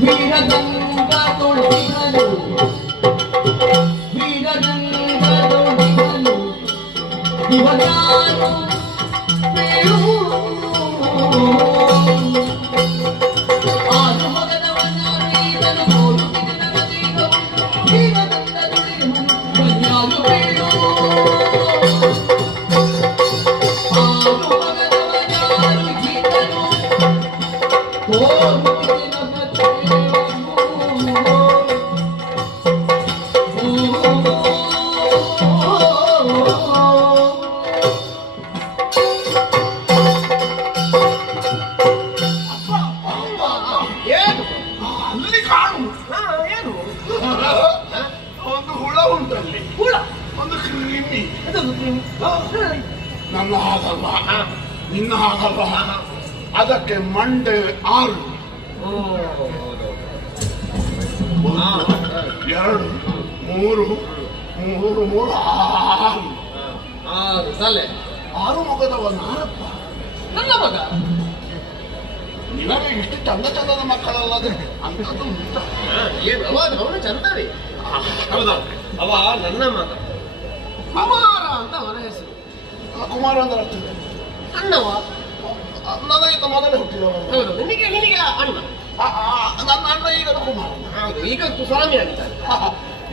ವೀರಗಂಗ ತುಳಿದನು ವೀರಗಂಗ ತುಳಿದನು ಇವತ್ಯಾರು ಬೇರು ಆರು ಮಗನವನ ವೀರನು ತೋರುತ್ತಿನ ನದಿಗಳು ವೀರಗಂಗ ತುಳಿದನು ಇವತ್ಯಾರು ಬೇರು ಆರು ಮಗನವನಾರು ಗೀತನು ತೋರುತ್ತಿನ ಒಂದು ಹುಳ ಉಂಟಲ್ಲಿ ಒಂದು ಕ್ರಿಮಿ ನನ್ನ ಹಾಗಲ್ವ ನಿನ್ನ ಹಾಗಲ್ವ ಅದಕ್ಕೆ ಮಂಡೆ 6 2 3 3 3 6 ತಲೆ 6 ಮಗದವ ನಾನಪ್ಪ ನನ್ನ ಮಗ ನಿನಗೆ ಇಷ್ಟು ಚಂದ ಚಂದದ ಮಕ್ಕಳಲ್ಲದೆ ಅಂತದ್ದು ಉಂಟ ಏನು ಅವನು ಚಂದವೇ ಹೌದಾ ಅವ ನನ್ನ ಮಗ ಕುಮಾರ ಅಂತ ಅವನ ಹೆಸರು ಕುಮಾರ ಅಂದ್ರೆ ಅರ್ಥ ಅಣ್ಣವ ನನಗಿಂತ ಮೊದಲೇ ಹುಟ್ಟಿದವ ಹೌದು ನಿನಗೆ ನಿನಗೆ ಅಣ್ಣ ನನ್ನ ಅಣ್ಣ ಈಗ ಕುಮಾರ ಹೌದು ಈಗ ಸ್ವಾಮಿ ಆಗ್ತಾರೆ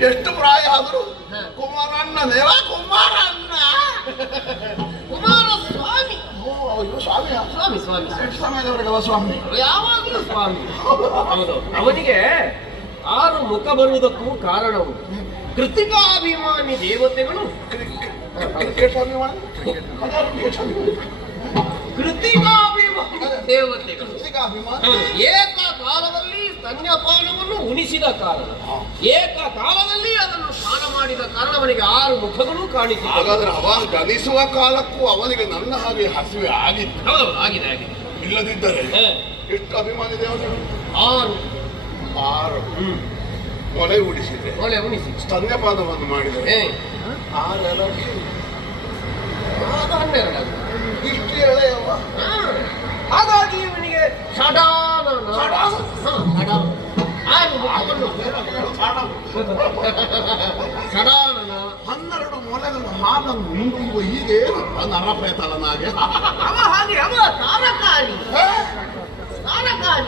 ಎಷ್ಟು ಪ್ರಾಯ ಆದರೂ ಕುಮಾರ ಅಣ್ಣನೇ ಕುಮಾರ ಅಣ್ಣ ಕುಮಾರ ಸ್ವಾಮಿ ಅಯ್ಯೋ ಸ್ವಾಮಿಯ ಸ್ವಾಮಿ ಸ್ವಾಮಿ ಎಷ್ಟು ಸಮಯದವರೆಗವ ಸ್ವಾಮಿ ಯಾವಾಗಲೂ ಸ್ವಾಮಿ ಹೌದು ಅವನಿಗೆ 6 ಮುಖ ಬರುವುದಕ್ಕೂ ಕಾರಣ ಉಂಟು ಕೃತಿಕಾಭಿಮಾನಿ ದೇವತೆಗಳು ಕೃತಿಕಾಭಿಮಾನಿ ದೇವತೆಗಳು ಏಕಕಾಲದಲ್ಲಿ ಸ್ತನ್ಯಪಾನವನ್ನು ಉಣಿಸಿದ ಕಾರಣ ಏಕಕಾಲದಲ್ಲಿ ಅದನ್ನು ಸ್ನಾನ ಮಾಡಿದ ಕಾರಣ ಅವನಿಗೆ 6 ಮುಖಗಳು ಕಾಣಿಸಿದೆ. ಹಾಗಾದ್ರೆ ಅವ ಜನಿಸುವ ಕಾಲಕ್ಕೂ ಅವನಿಗೆ ನನ್ನ ಹಾಗೆ ಹಸಿವೆ ಆಗಿತ್ತು. ಹೌದೌದು ಆಗಿದೆ ಆಗಿದೆ. ಇಲ್ಲದಿದ್ದರೆ ಎಷ್ಟು ಅಭಿಮಾನಿ ದೇವತೆಗಳು 6 ಮೊಳೆ ಉಡಿಸಿದೆ ಮೊಳೆ ಉಣಿಸಿ ಸ್ತನ್ಯಪಾನವನ್ನು ಮಾಡಿದರೆ 6 12 ಇಷ್ಟು ಎಳೆಯವ. ಹಾಗಾಗಿ ಇವನಿಗೆ ಷಡಾನನ ಷಡಾನನ 12 ಮೊಳೆಗಳ ಹಾಲನ್ನು ಉಂಡುವ ಹೀಗೆ ನರಪ್ರೇತಲನಾಗೆ ಅವ ಹಾಗೆ ಅವ ತಾರಕಾರಿ ತಾರಕಾರಿ